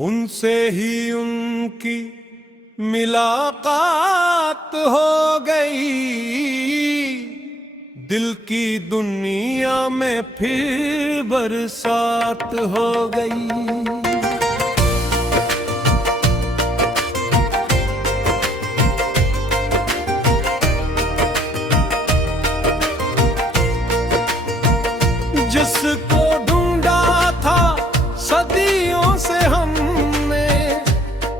उनसे ही उनकी मुलाकात हो गई, दिल की दुनिया में फिर बरसात हो गई। जिसको ढूंढा था सदियों से हमने,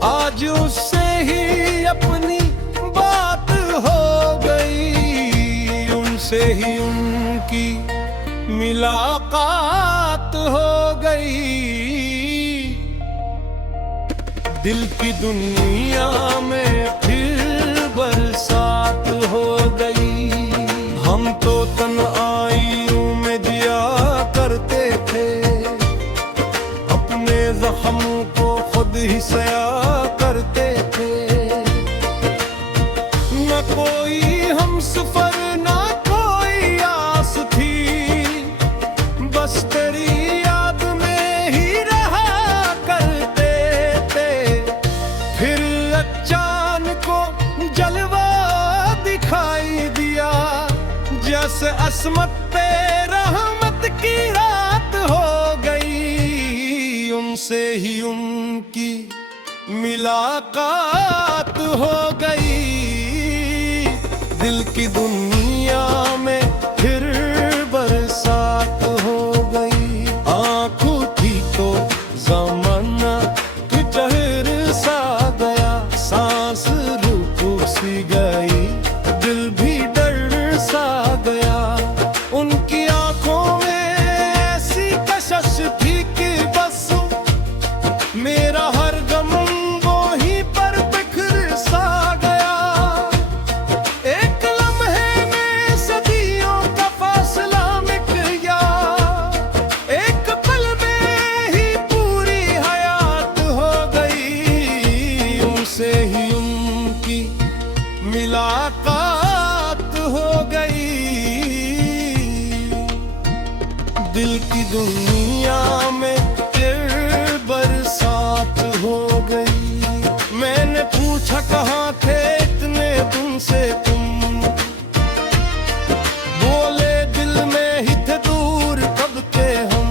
आज उससे ही अपनी बात हो गई। उनसे ही उनकी मुलाकात हो गई, दिल की दुनिया में फिर बरसात हो गई। हम तो तन्हाइयों में जिया करते थे, अपने जख्मों को खुद ही सया करते थे। न कोई हमसफर न कोई आस थी, बस तेरी याद में ही रहा करते थे। फिर अचानक को जलवा दिखाई दिया, जैसे असमत पे रहमत की रात हो गई। उनसे ही उनकी मुलाकात हो गई, दिल की दुनिया में फिर बरसात हो गई। आंखों थी तो ज़माना कि जहर सा गया, सांस रुक सी गई, दिल भी डर सा गया। उनकी आंखों में ऐसी कशिश थी कि बस मेरा हर गम वो ही पर बिखर सा गया। एक लम्हे में सदियों का फासला मिट गया, एक पल में ही पूरी हयात हो गई। उनसे ही उनकी मुलाकात हो गई, दिल की दुनिया में फिर बरसात हो गई। मैंने पूछा कहाँ थे इतने दिन से तुम, बोले दिल में ही थे दूर कब के हम।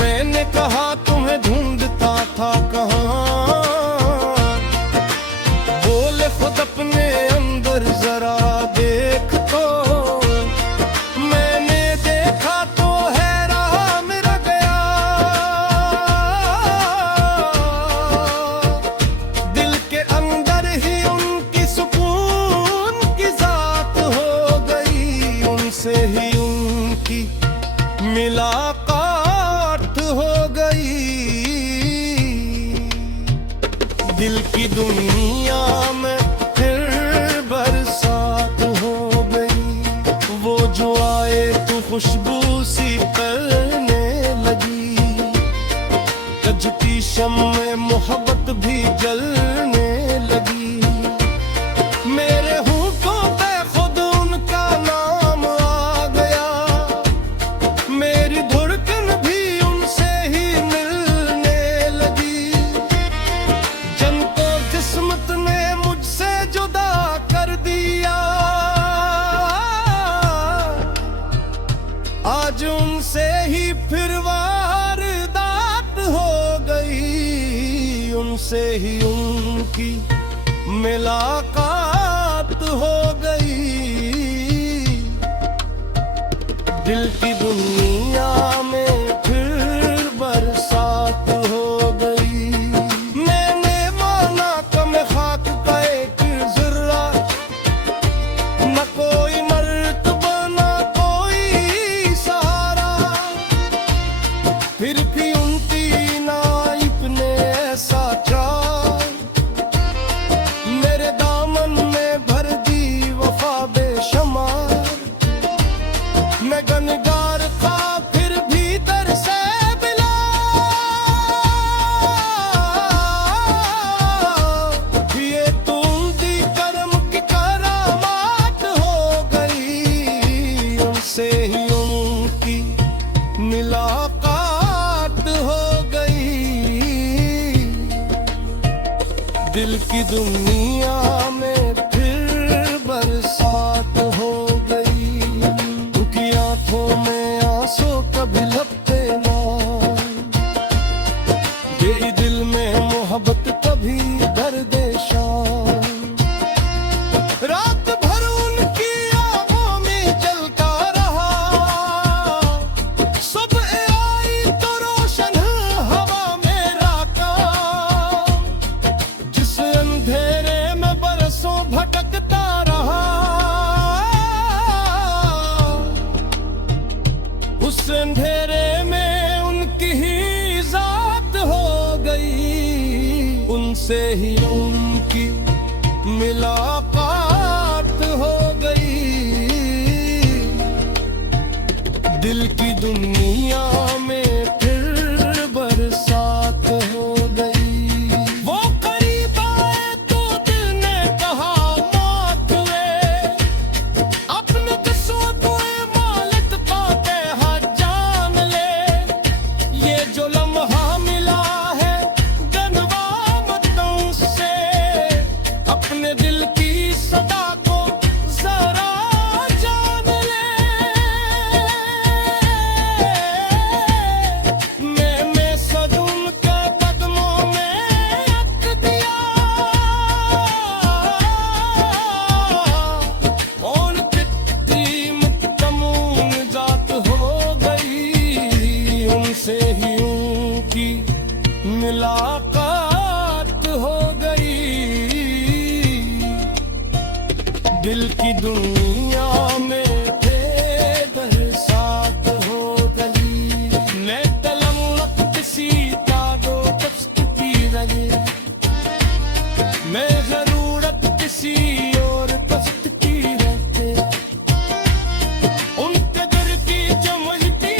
मैंने कहा तुम्हें ढूंढता था कहाँ, बोले खुद अपने अंदर जरा देख तो। मैंने देखा तो हैरान रह गया, दिल के अंदर ही उनकी सुकून की जात हो गई। उनसे ही उनकी मुलाकात हो गई, दिल की दुनिया में फिर बरसात हो गई। वो जो आए तो खुशबू सी करने लगी, कजती शम्मे मोहब्बत भी जलने लगी। मेरे होठों पे खुद उनका नाम आ गया, मेरी धड़कन भी उनसे ही मिलने लगी। जिनको किस्मत ने मुझसे जुदा कर दिया, आज उनसे ही फिर वारदात हो गई। उनसे ही उनकी मुलाकात हो गई, दिल की दुनिया में फिर बरसात हो गई। मैंने माना कम खाक का एक ज़र्रा, न कोई मर्तबा न कोई सहारा, फिर भी उनकी नाइफ ने ऐसा चाह मेरे दामन में भर दी वफा बेशुमार। मैं गनगार था दिल की दुनिया में फिर बरसात हो गई, उनकी आंखों में आंसू कभी लपटे ना, ये दिल में मोहब्बत कभी दर्द शाम। रात भर उनकी आंखों में जलता रहा, सुबह आई तो रोशन हवा में राका, जिस अंधेरे में बरसों भटकता रहा, उस अंधेरे में उनकी ही जात हो गई, उनसे ही उनकी मुलाकात हो गई। दिल की दुनिया में फिर बरसात हो गई। वो करीब आए तो दिल ने कहा मौत वे, अपने किस्सों को मालिक पाते हाथ जान ले, ये जो लम्हा मिला है गनवामतों से, अपने दिल की सदा को जरा जान ले। मैं सदूम के कदमों में रख दिया, और कितनी मुकम्मल जात हो गई, उनसे ही उनकी मुलाकात हो गई। दिल की दुनिया में फिर बरसात हो गई, मैं तलम्मत किसी तागो तख्त की रहे, मैं जरूरत किसी और तख्त की रहते, उनके दर की चमचती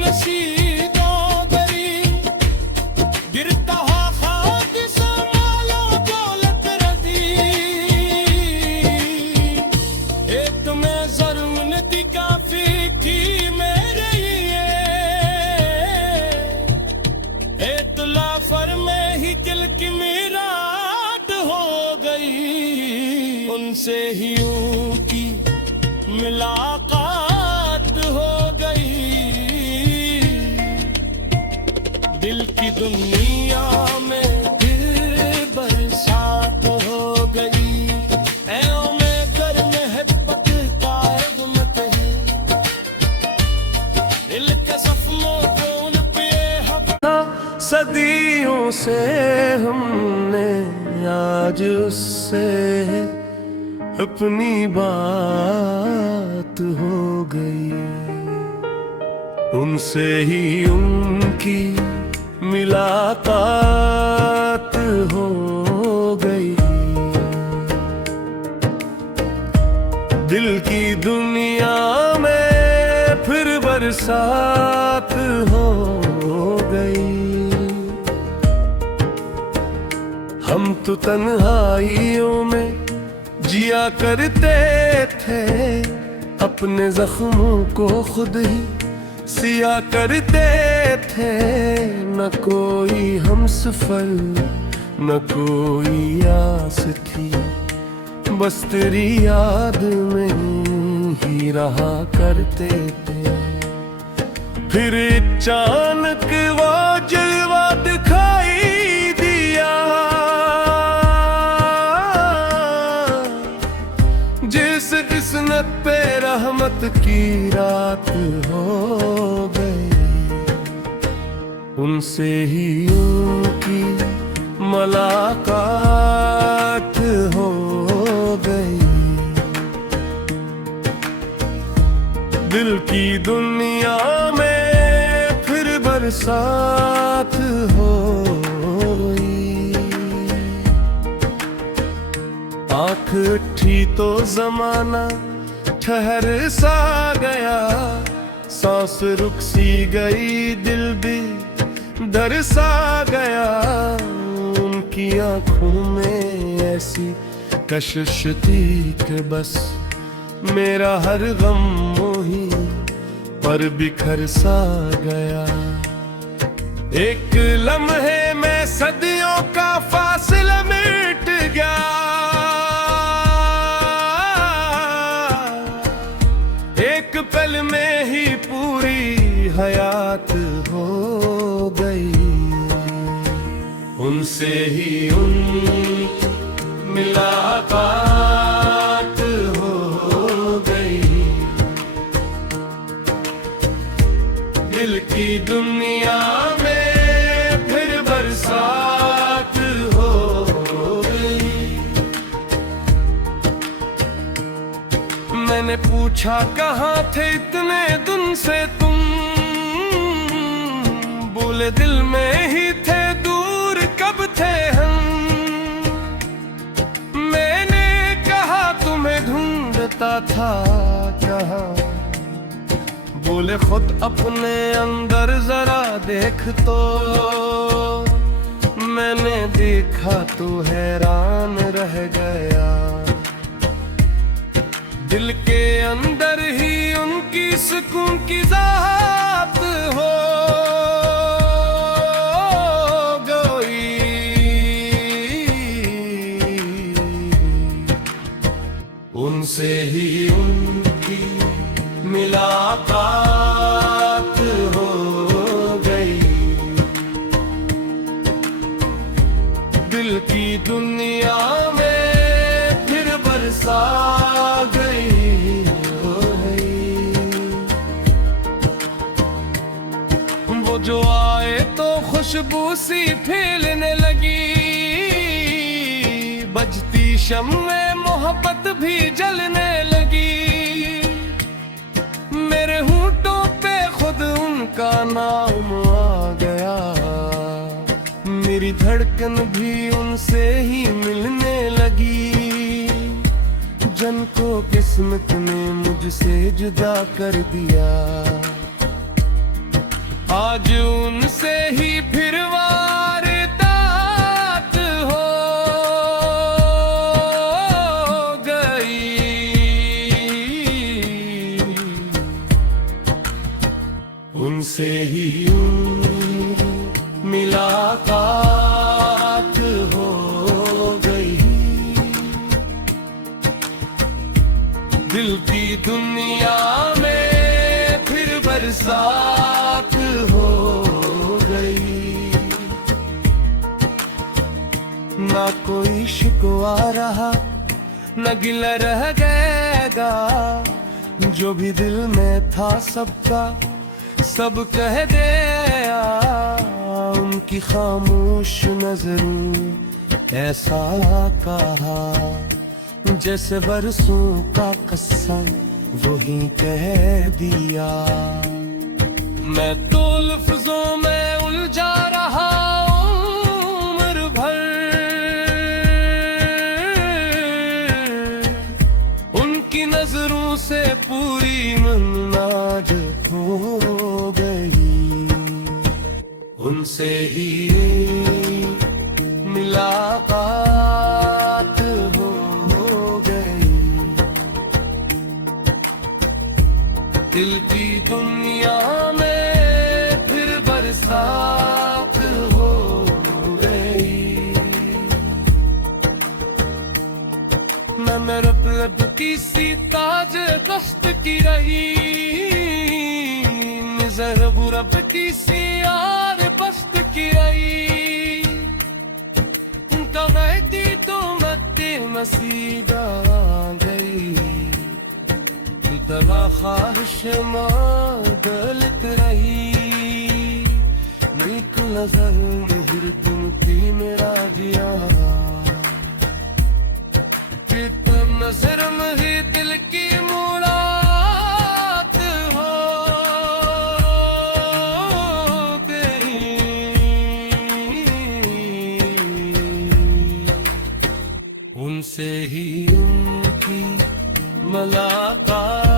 नसीबों गरी, गिरता हुआ खाक संभालो दौलत रदी, एक में ज़रूरत काफी थी मेरे लिए, एतलाफर में ही दिल की मीरात हो गई, उनसे ही उनकी मुलाकात हो गई। दिल की दुनिया में फिर बरसात हो गई, ऐयों में कर मोहब्बत का गुमत है, दिल के सपनों को उन पे हक। सदियों से हमने आज उससे अपनी बात हो गई, उनसे ही उनकी मुलाकात हो गई। दिल की दुनिया में फिर बरसात हो गई, हम तो तन्हाइयों में जिया करते थे, अपने जख्मों को खुद ही सिया करते थे, न कोई हमसफर न कोई आस थी, बस तेरी याद में ही रहा करते थे। फिर अचानक वो जलवा दिखाई दिया, जिस किस्मत पे रहमत की रात हो गई, उनसे ही उनकी मुलाकात हो गई। दिल की दुनिया में फिर बरसात हो गई। आँख उठी तो जमाना ठहर सा गया, सांस रुक सी गई, दिल भी डर सा गया। उनकी आँखों में ऐसी कशिश थी कि बस मेरा हर गम मोही पर बिखर सा गया। एक लम्हे में सदियों का फासला मिट गई, उनसे ही मुलाकात हो गई। दिल की दुनिया में फिर बरसात हो गई। मैंने पूछा कहाँ थे इतने दिन से तुम, बोले दिल में ही थे, दूर कब थे हम। मैंने कहा तुम्हें ढूंढता था कहाँ, बोले खुद अपने अंदर जरा देख तो। मैंने देखा तो हैरान रह गया, दिल के अंदर ही उनकी सुकून की ज़ात हो गई। उनसे ही उनकी मुलाकात हो गई। दिल की दुनिया में फिर बरसात गई हो गई। वो जो आए तो खुशबू सी फैलने लगी, बजती शम्मे मोहब्बत भी जलने लगी। मेरे होंठों पे खुद उनका नाम आ गया, मेरी धड़कन भी उनसे ही मिलने लगी। जिनको किस्मत ने मुझसे जुदा कर दिया, आज उनसे ही फिर वारदात हो गई। उनसे ही मुलाकात हो गई। दिल की दुनिया में फिर बरसात हो गई। ना कोई शिकवा रहा, न गिला रह गएगा, जो भी दिल में था सबका सब कह दिया। उनकी खामोश नजरों ऐसा कहा, जैसे बरसों का कसम वही कह दिया। मैं तो लफ्जों में उलझा रहा उम्र भर, उनकी नजरों से पूरी मुनाज हो गई। उनसे ही मुलाकात हो गई। दिल की दुनिया में फिर बरसात हो गई। मैं मेरे लब की सी ताज दस्त की रही, निज़र बुरब की सी यार पस्त की रही। उनका गैती तो मत्ते मसीदा गई, तवा ख्वाहिश गलत रही। नीक नजर मिहिर तुम थी मेरा जिया, तुम नजर में ही दिल की मुलाकात हो गई। उनसे ही उनकी मुलाकात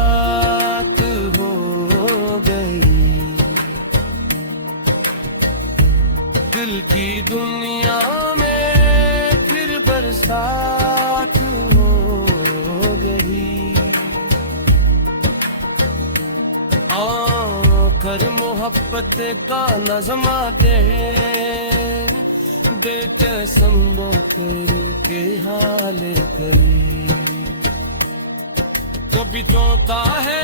हो गई। दिल की दुनिया में फिर बरसात हो गई। आकर मोहब्बत का नज़्मा दे संभो के हाल करी। कभी तोता है